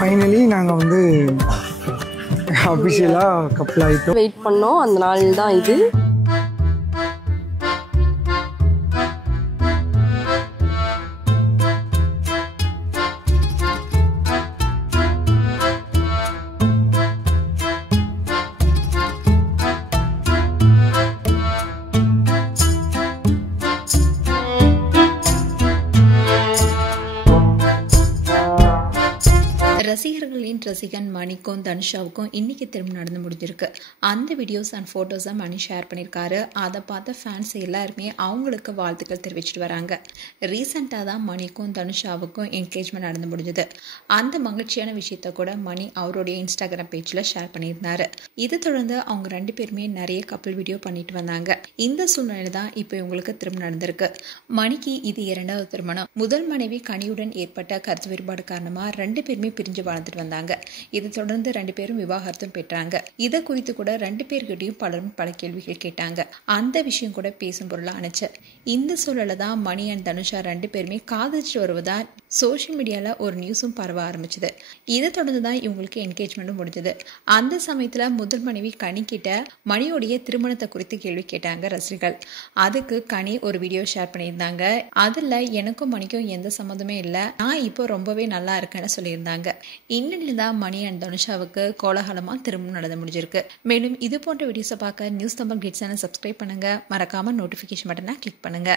Finally நாங்கள் வந்து அஃபிஷியலாக கப்பல் ஆகிட்டோம். வெயிட் பண்ணோம், அந்த நாள் தான் இது. ரசிகர்களின் ரசிகன் மணிக்கும் தனுஷாவுக்கும் இன்னைக்கு திரும்ப நடந்து முடிஞ்சிருக்கு. அந்த வீடியோஸ் அண்ட் ஃபோட்டோஸை மணி ஷேர் பண்ணியிருக்காரு. அதை பார்த்த ஃபேன்ஸ் எல்லாருமே அவங்களுக்கு வாழ்த்துக்கள் தெரிவிச்சிட்டு வராங்க. ரீசெண்டாக தான் மணிக்கும் தனுஷாவுக்கும் என்கேஜ்மெண்ட் நடந்து முடிஞ்சது. அந்த மகிழ்ச்சியான விஷயத்த கூட மணி அவருடைய இன்ஸ்டாகிராம் பேஜில் ஷேர் பண்ணியிருந்தாரு. இதை தொடர்ந்து அவங்க 2 பேருமே நிறைய கப்பல் வீடியோ பண்ணிட்டு வந்தாங்க. இந்த சூழ்நிலை தான் இப்போ இவங்களுக்கு திரும்ப நடந்திருக்கு. மணிக்கு இது 2வது திருமணம். முதல் மனைவி கனியுடன் ஏற்பட்ட கருத்து வேறுபாடு காரணமாக 2 பேருமே பிரிஞ்சு வாழ்ந்துட்டு வந்தாங்க. இதை தொடர்ந்து 2 பேரும் விவாகரத்தும் பெற்றாங்க. இதை குறித்து கூட 2 பேர்கிட்டையும் பலரும் பல கேள்விகள் கேட்டாங்க. அந்த விஷயம் கூட பேசும் பொருளா அனுச்சு. இந்த சூழல தான் மணி அண்ட் தனுஷா 2 பேருமே காதலிச்சுட்டு வருவதா சோஷியல் மீடியால ஒரு நியூஸும் பரவ ஆரம்பிச்சது. இதை தொடர்ந்து தான் இவங்களுக்கு என்கேஜ்மெண்ட்டும் முடிஞ்சது. அந்த சமயத்துல முதல் மனைவி கனி கிட்ட மணியோடைய திருமணத்தை குறித்து கேள்வி கேட்டாங்க ரசிகர்கள். அதுக்கு கனி ஒரு வீடியோ ஷேர் பண்ணியிருந்தாங்க. அதுல எனக்கும் மணிக்கும் எந்த சம்மந்தமே இல்லை, நான் இப்போ ரொம்பவே நல்லா இருக்கேன்னு சொல்லியிருந்தாங்க. இன்னில தான் மணி அண்ட் தனுஷாவுக்கு கோலாகலமா திருமணம் நடந்து முடிஞ்சிருக்கு. மேலும் இது போன்ற வீடியோஸை பார்க்க news Tamil kids channel subscribe பண்ணுங்க. மறக்காம நோட்டிபிகேஷன் பட்டனை கிளிக் பண்ணுங்க.